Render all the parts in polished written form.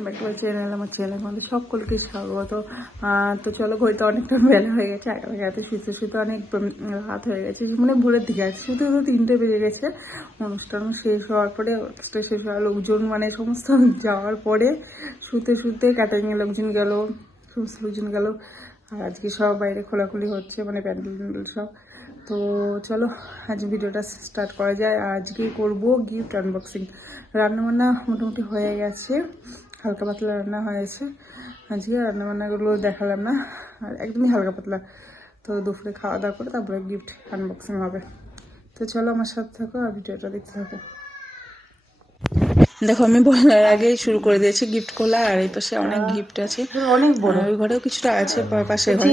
Welcome back to my channel. আমার channel আমাদের সকলকে স্বাগত। তো চলো, ঘড়িতে অনেকটা বেলা হয়ে গেছে, এগারোটা শুতে শুতে অনেক রাত হয়ে গেছে, মানে ভোরের দিকে আছে, শুতে তো 3টে বেজে গেছে। অনুষ্ঠান শেষ হওয়ার পরে, অর্কেস্ট্রা শেষ হওয়ার লোকজন মানে সমস্ত যাওয়ার পরে শুতে শুতে ক্যাটারিংয়ের লোকজন গেল, সমস্ত লোকজন গেল। আর আজকে সব বাইরে খোলাখুলি হচ্ছে, মানে প্যান্ডেল ট্যান্ডেল সব। তো চলো আজ ভিডিওটা স্টার্ট করা যায়। আজকে করব গিফট আনবক্সিং। রান্নাবান্না মোটামুটি হয়ে গেছে, হালকা পাতলা রান্না হয়েছে। আজকে রান্নাবান্নাগুলো দেখালাম না, আর একদমই হালকা পাতলা। তো দুপুরে খাওয়া দাওয়া করে তারপরে গিফট আনবক্সিং হবে। তো চলো আমার সাথে থাকো আর ভিডিওটা দেখতে থাকো। দেখো, আমি বলার আগেই শুরু করে দিয়েছি গিফট খোলা। আর এই পাশে অনেক গিফট আছে, অনেক বড়। ওই ঘরেও কিছুটা আছে, পাশে ঘরে।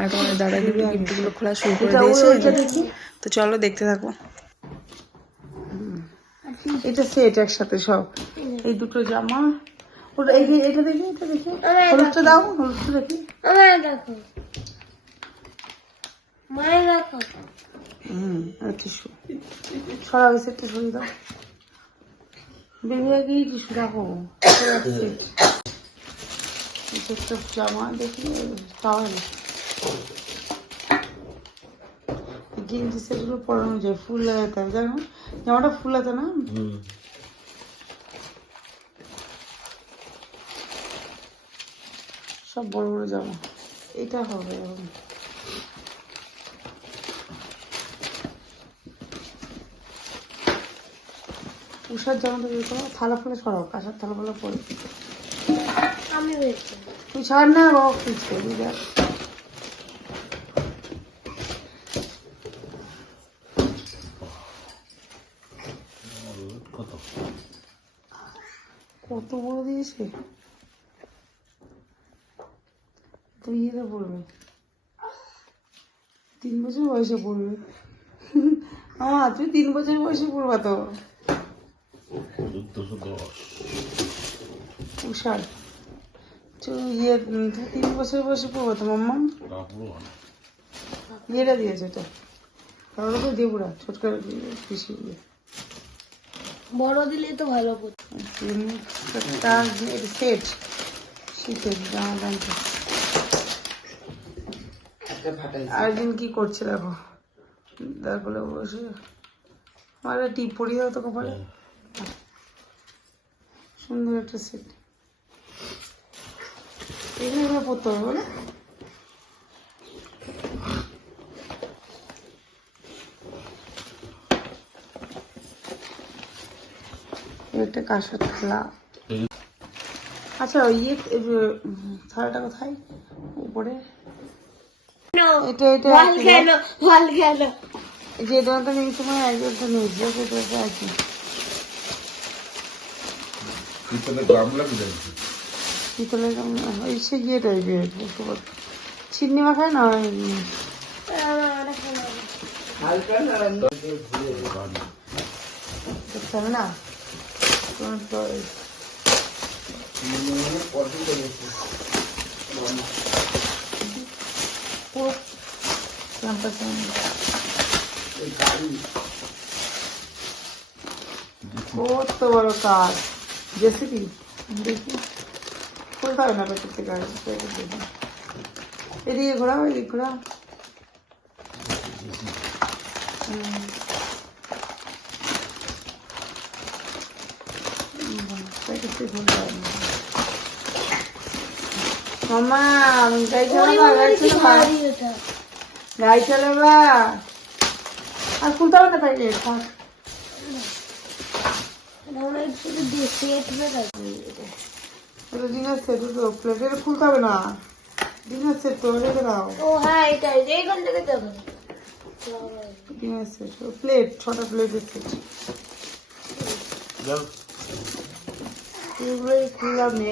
আর তোমাদের দাদা কিন্তু গিফটগুলো খোলা শুরু করে দিয়েছে। তো চলো দেখতে থাকো। এটা সেট একসাথে সব, এই দুটো জামা। ওটা এই যে এটা দেখি, এটা দেখি, হলুদটা দাও, হলুদটা দেখি। টিস্যু সরা গেছে, একটু সরিয়ে দাও। বেবি আগে টিস্যু রাখো। একটা জামা দেখি, তাহলে গেঞ্জি সেটগুলো পরানো যায়, ফুল লাগাতে হবে, জানো জামাটা ফুল আছে না। সব বড় বড় জামা, এটা হবে এখন। উষার জামাটা বের করো, থালা ফুলে সরাও, কাঁসার থালা ফুলে পরে আমি তুই ছাড় না, বাবা ফিজ করবি। দেখ কত বড় দিয়েছে, তুই ইয়েতে পড়বে, 3 বছর বয়সে পড়বে। তুই 3 বছর বয়সে পড়বা তো। উষার ইয়ে, তুই 3 বছর বয়সে পড়বো তো মাম্মা। ইয়েটা দিয়েছে এটা, কারণ তো দেবুরা ছোটকার পিসি বড় দিলে তো ভালো করতো। সেট শীতের জামা প্যান্ট। আরেকদিন কি করছে দেখো, তারপরে বসে আমার টিপ পরিয়ে দাও তো কপালে। সুন্দর একটা সেট, এগুলো পরতে হবে বলো। একটা কাঁসার থালা। আচ্ছা ইয়ে থালাটা কোথায়, উপরে এটা এটা যে দোকানটা নিয়ে সময় একজনটা নিয়েছি, সেটা আছে। পিতলের গামলা, ওই সে গিয়ে টাইপের চিনি মাখায় না, চলে না কত বড় কাজ, জেসিপি দেখি খুলতে হবে না প্যাকেট থেকে। এদিকে ঘোরাও, এদিকে ঘোরাও। প্যাকেট থেকে খুলতে হবে না। মামা গাড়ি চালাবা, গাড়ি চালাবা, আর খুলতে হবে না প্যাকেট, থাক। ডিনার সেট তো প্লেটের খুলতে হবে না, ডিনার সেট তো রেখে দাও। ডিনার সেট প্লেট, 6টা প্লেটের সেট। এগুলোই খুললাম নেই,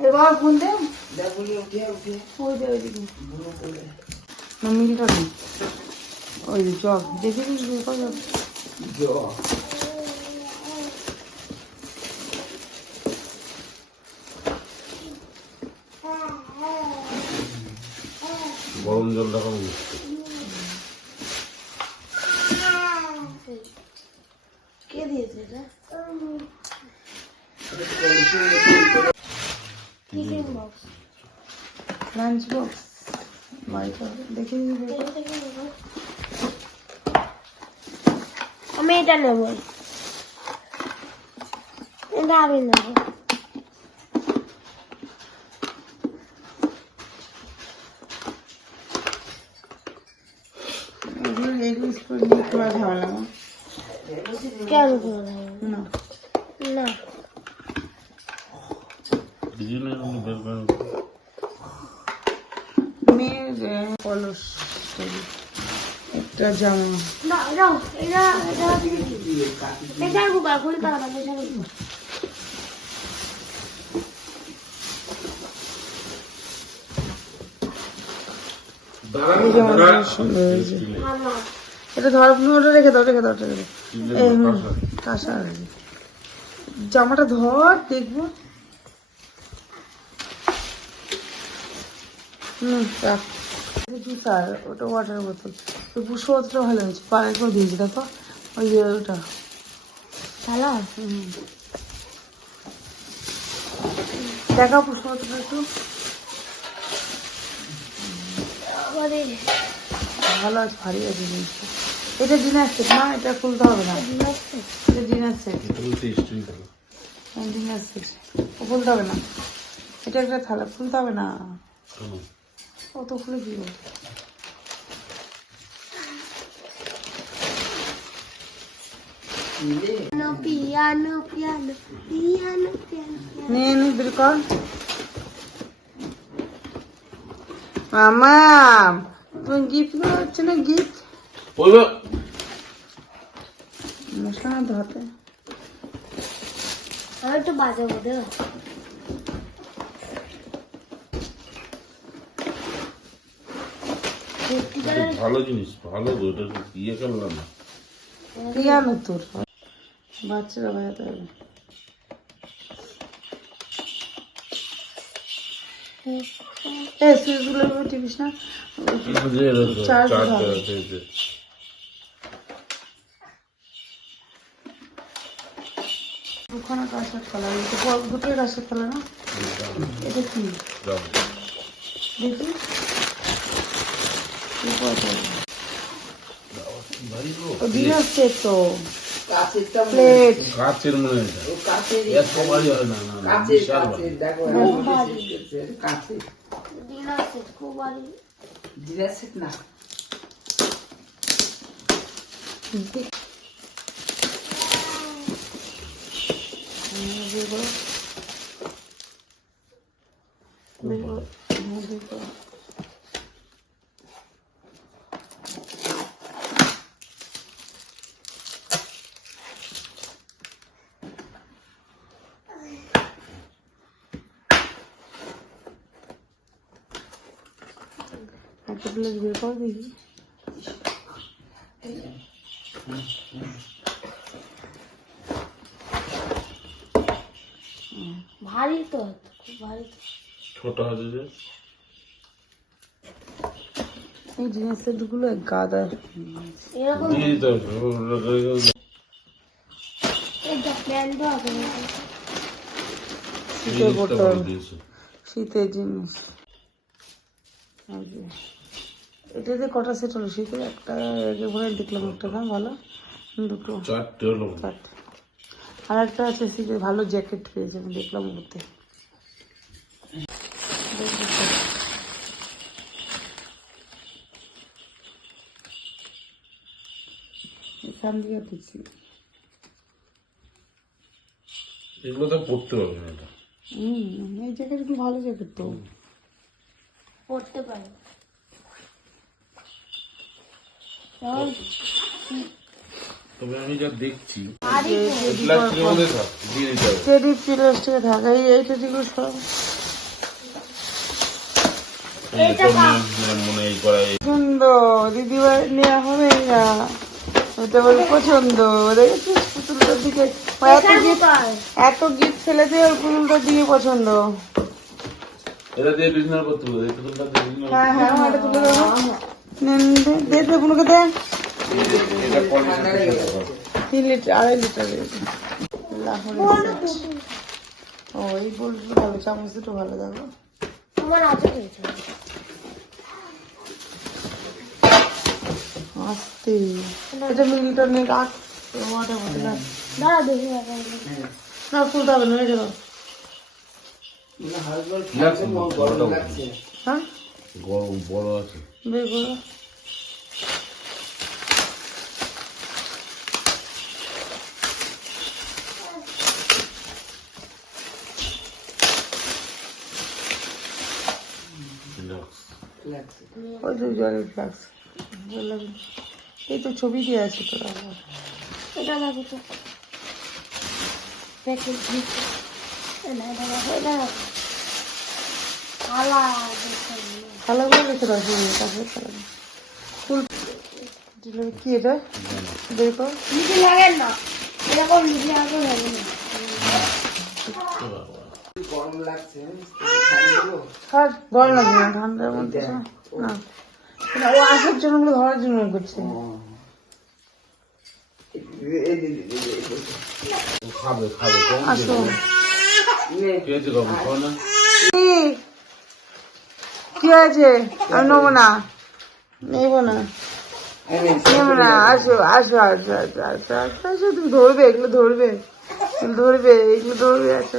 বাবা ফোন দে, মিলটা নেই। ওই জগ দেখে গরম জল রাখা কে দিয়েছে? লাঞ্চ বক্স বাড়িতে দেখে আমি এটা নেব, এটা আমি নেব। এগুলো স্কুল নিয়ে খোলা ঝামেলা না। কেন করবো না না? মেয়ের কলস একটা জামা না, দাও, এটা এটা গুগা খুলে তারা বানিয়ে যাবে। এই জামাটা সুন্দর হয়েছে। এটা ধর, ওটা রেখে দাও, রেখে দাও, রেখে দাও। এই কাঁসা আছে। জামাটা ধর দেখবো। রাখ। জুতার ওটা ওয়াটার বোতল, ওই পুষ্পটা ভালো হয়েছে, পাড়ায় করে দিয়েছি দেখো। ওই যে ওটা ভালো দেখা পুষ্পটা একটু ভালো আছে, ভারী আছে জিনিসটা। এটা ডিনার সেট না, এটা খুলতে হবে না। এটা ডিনার সেট, ডিনার সেট, ও খুলতে হবে না। এটা একটা থালা, খুলতে হবে না। ও তো খুলে দিও। Piano piano piano piano piano. নে নে বের কর। মামা তুমি গিফট হচ্ছে না, গিফট মশলা না ধোয়াতে। আমি একটু বাজাবো দে। ভালো জিনিস, ভালো তো, ওটা ইয়ে করলাম না। পিয়ানো তোর বাচ্চারা বাজাতে হবে। এই সুইচগুলো টিপিস না, চার্জ হবে। দুখানা কাঁচের থালা, দুটোই কাঁচের থালা না। এটা কি দেখি, ডিনার সেট তো, প্লেট কাছের মনে হয় এত ভারী হয় না, না বিশাল ভারী। ডিনার সেট খুব ভারী। একটা প্লেট বের কর দেখি। ভারী তো, খুব ভারী। ছোট আছে যে এই ডিনার সেট গুলো গাদা। এরকম দিয়ে দিতে হবে। এটা প্ল্যান তো আছে। শীতের বোতল, শীতের জিনিস। এটাতে কটা সেট হলো? শীতের একটা ঘরে দেখলাম, একটা না ভালো, দুটো চারটে হলো। চারটে। আর একটা আছে শীতের ভালো জ্যাকেট পেয়েছে, আমি দেখলাম ওতে। এখান দিয়ে দিচ্ছি। এগুলো তো পড়তে হবে না। এটা এই জ্যাকেট কি ভালো জ্যাকেট তো, পড়তে পারে। তবে আমি যা দেখছি ভারী তো। প্লাস্টিকের মধ্যে থাক, দিয়ে দিতে হবে। টেডি প্লাস্টিকে থাকে, এই টেডিগুলো সব মনে এই করা পছন্দ। দিদিভাই নেওয়া হবে না, ওটা বলে পছন্দ। দেখেছিস পুতুলটার দিকে, এত গিফট ফেলে দিয়ে ওর পুতুলটার দিকে পছন্দ। এটা দিয়ে বিজনেস করতে হবে, এই পুতুলটা দিয়ে business হ্যাঁ হ্যাঁ, এটা তুলে দেবো। দে দে পুনুকে দে। এটা 50 টাকা। 3 লিটার, 2.5 লিটার। লাহোরের বলো সেট। দুটো। ও এই বলছো ভালো, চামচ দুটো ভালো দেখো। আমার আছে হয়েছে। আস্তে এটা মিল্টন এর রাখ ওয়াটার বোতল আছে। দাঁড়া দেখি দেখা না তুলতে হবে না, এই দেখো। হ্যাঁ গরম বড় আছে। বের করো। ওই তো জলের ফ্লাক্স। এই তো ছবি দিয়ে আছে তোর আবার। এটা দেখো তো প্যাকেট দিচ্ছে না এটা দেখো এটা দেখো আলা কালারগুলো রেখে দাও, তারপরে কালার ফুল কি এটা বের কর। নিচে লাগেন না এরকম নিচে আগে লাগে না হ্যাঁ গরম লাগবে না ঠান্ডার মধ্যে না না, ও আসার জন্য ওগুলো ধরার জন্য করছে। খাবে খাবে কম আসো খেয়েছে কম খাও না। কি আছে? আমি নেবো না, নেবো না, নেবো না। আসো আসো আসো আসো আসো আসো আসো, তুমি ধরবে এগুলো, ধরবে এগুলো, ধরবে এগুলো, ধরবে। আসো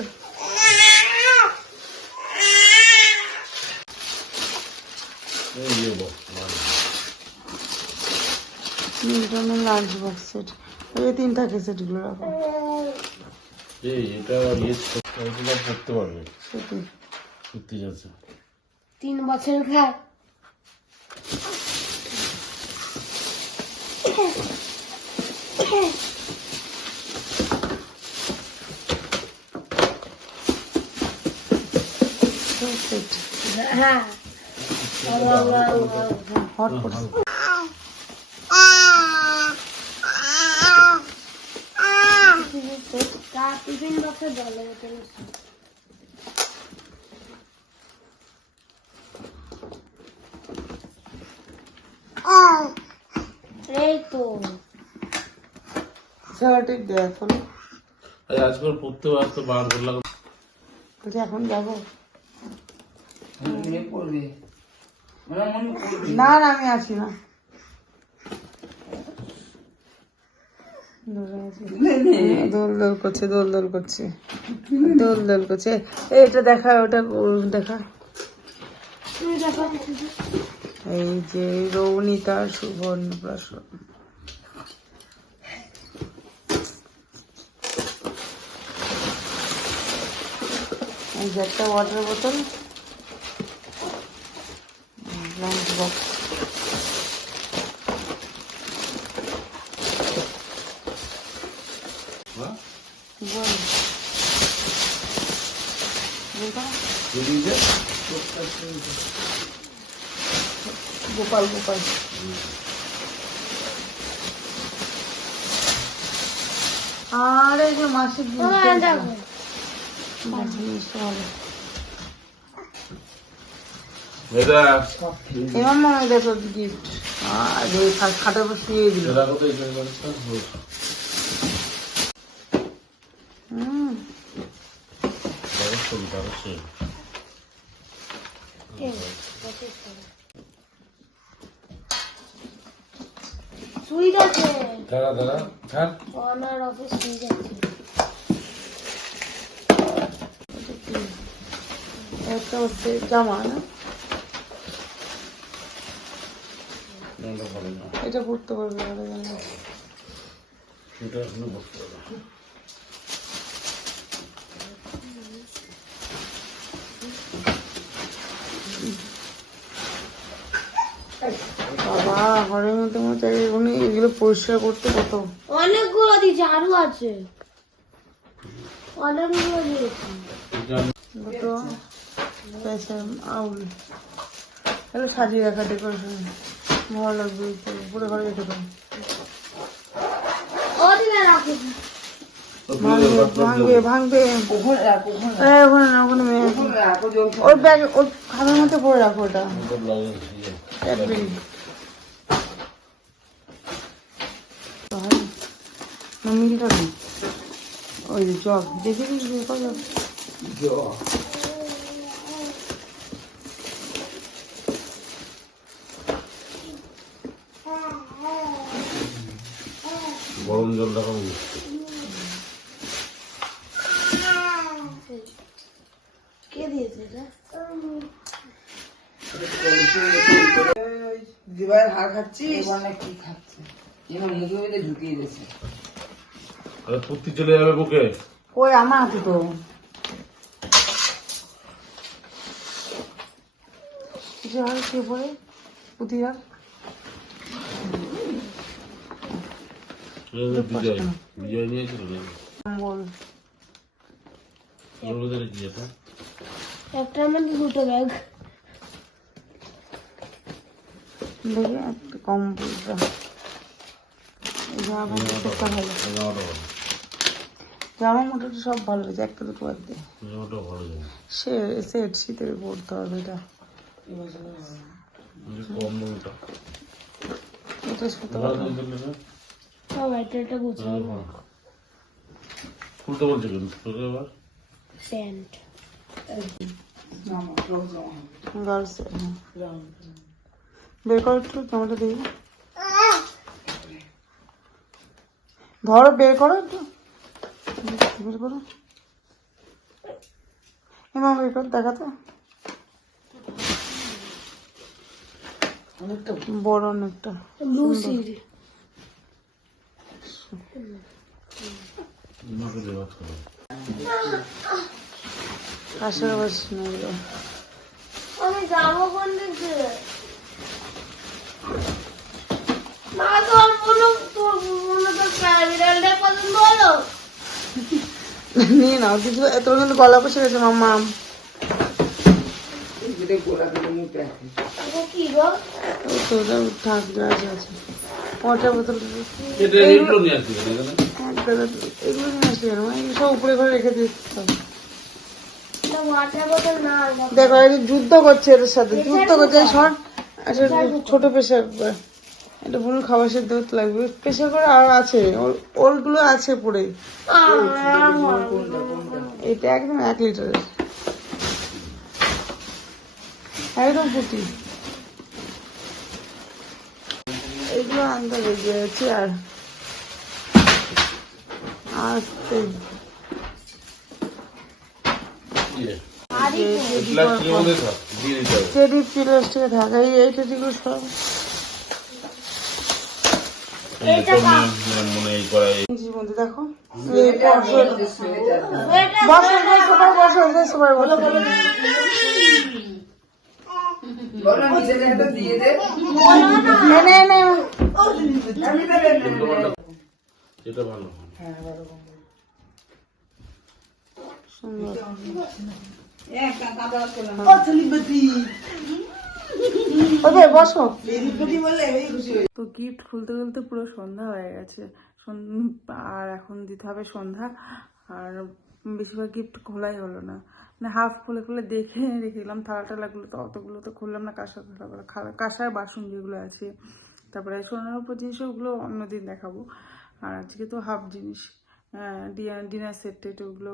মিল্টনের লাঞ্চ বক্স সেট, ওই 3 থাকে সেটগুলো রাখো। এটা ইয়ে পড়তে পারবে সত্যি সত্যি যাচ্ছে। 3 বছর খায় সেট হ্যাঁ হট করছে। তার টিফিন বক্সে জলে বোতল এই তো সারাটিক দেয় এখন। আজকাল পড়তে আসতে বার করলাম। বলছি এখন যাবো না, না আমি আছি না। দোল দোল করছে, দোল দোল করছে, দোল দোল করছে। এটা দেখা, ওটা দেখা। তুমি দেখো এই যে রৌনিতা সুবর্ণপ্রাশন। এই যে একটা ওয়াটার বোতল, লাঞ্চ বক্স। গোপাল গোপাল আর এই যে মাসিক দেখো জিনিসটা ভালো। এটা এবার মনে হয় দেখো গিফট, আর এই খাটের উপর শুয়ে দিল। এটা কোথায় এটা করতে হবে? অবশ্যই। সুইচ আছে দাঁড়া দাঁড়া ছাড়। ওনার অফিস সুইচ আছে একটা হচ্ছে জামা না, এটা ভালো না। এটা পড়তে পারবে ভালো জানা। এটা এখনো বসতে হবে। বাবা ঘরের মধ্যে মনে হচ্ছে এগুলো পরিষ্কার করতে কত। অনেকগুলো দিয়েছে আরো আছে অনেকগুলো দিয়েছে দুটো আউল, এগুলো সাজিয়ে রাখা ডেকোরেশন ভালো লাগবে। পুরো ঘরে রেখে দেবো। ও দিলে রাখো ভাঙবে ভাঙবে ওখানে না, ওখানে ওর ব্যাগ, ওর খামের মধ্যে পরে রাখো। ওটা ক্যাডবেরি মিলটা নেই। ওই যে জগ দেখে গরম জল রাখা কে দিয়েছে এটা? দিবার হাড় খাচ্ছিস? কি খাচ্ছে? এবার মুখে মুখে ঢুকিয়ে দিয়েছে। আরে পুত্তি চলে যাবে বুকে। ওই আমার হাতে তো কিছু হয় কে পরে পুঁথিরা বিজয় বিজয় নিয়েছিল না বল ওর ভিতরে কি এটা? একটা মানে দুটো ব্যাগ। দেখি একটা কম পয়সা জামা ভালো জামাটা ভালো জামা মোটামুটি সব ভালো হয়েছে একটা দুটো বাদ দিয়ে জামাটা ভালো জামা সেট শীতের পরতে হবে এটা কম দামটা এটা সুতো সব এটা গুছাবো। খুলতে বলছে কিন্তু তোকে আবার প্যান্ট। গার্লস বের করো একটু জামাটা দিয়ে ধরো বের করো একটু বের করো এমন বের কর দেখাতে অনেকটা বড় অনেকটা ব্লু সিড। মাকে দেওয়া খাবে কাশের বাস নিয়ে আমি যাবো কোন দিকে? মা তো আর কোনো তোর প্রাইভেট পছন্দ হলো? নিয়ে নাও কিছু তোর কিন্তু গলা বসে গেছে মাম্মা যেটা গোলা করে মুখে রাখে। এটা কি গো? তোটা থাক গাছ আছে ওয়াটার বোতল এটা এগুলো নিয়ে আসবি না এখানে এগুলো নিয়ে আসবে কেন এগুলো সব উপরে ঘরে রেখে দিতে এটা ওয়াটার বোতল না, এটা দেখো এই যে যুদ্ধ করছে এর সাথে যুদ্ধ করছে এই সর আচ্ছা ছোট প্রেশার এটা পুরো খাবার সেদ্ধ করতে লাগবে প্রেশার করে আর আছে ওলগুলো আছে পড়ে এটা একদম 1 লিটারের একদম পুঁটি এগুলো আনতে লেগে আছে আর আসতে প্লাস্টিকের মধ্যে থাক দিয়ে দিতে হবে টেডি প্লাস্টিকে থাকা এই টেডিগুলো সব মনে এই করা নিজের মধ্যে দেখো এই বছর সবাই বলো বলো নিচে একটা দিয়ে দে। এটা ভালো সুন্দর ওকে বসো তো গিফট খুলতে খুলতে পুরো সন্ধ্যা হয়ে গেছে আর এখন দিতে হবে সন্ধ্যা আর বেশিরভাগ গিফট খোলাই হলো না মানে হাফ খুলে খুলে দেখে রেখে দিলাম থালা টালাগুলো তো অতগুলো তো খুললাম না কাঁসার থালাগুলো কাঁসার বাসন যেগুলো আছে তারপরে সোনার উপর জিনিস ওগুলো অন্যদিন দেখাবো আর আজকে তো হাফ জিনিস ডিনার সেট টেট ওগুলো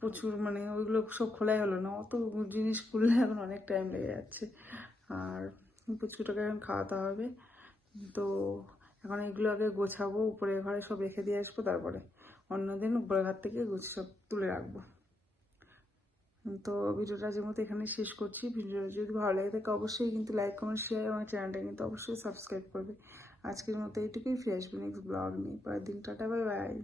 প্রচুর মানে ওইগুলো সব খোলাই হলো না অত জিনিস খুললে এখন অনেক টাইম লেগে যাচ্ছে আর পুচকুটাকে এখন খাওয়াতে হবে তো এখন এগুলো আগে গোছাবো উপরের ঘরে সব রেখে দিয়ে আসবো তারপরে অন্যদিন উপরের ঘর থেকে গুছিয়ে সব তুলে রাখবো তো ভিডিওটা আজকের মতো এখানে শেষ করছি ভিডিওটা যদি ভালো লাগে থাকে অবশ্যই কিন্তু লাইক কমেন্ট শেয়ার আমার চ্যানেলটা কিন্তু অবশ্যই সাবস্ক্রাইব করবে আজকের মতো এইটুকুই ফিরে আসবে নেক্সট ব্লগ নিয়ে পরের দিন টাটা বাই বাই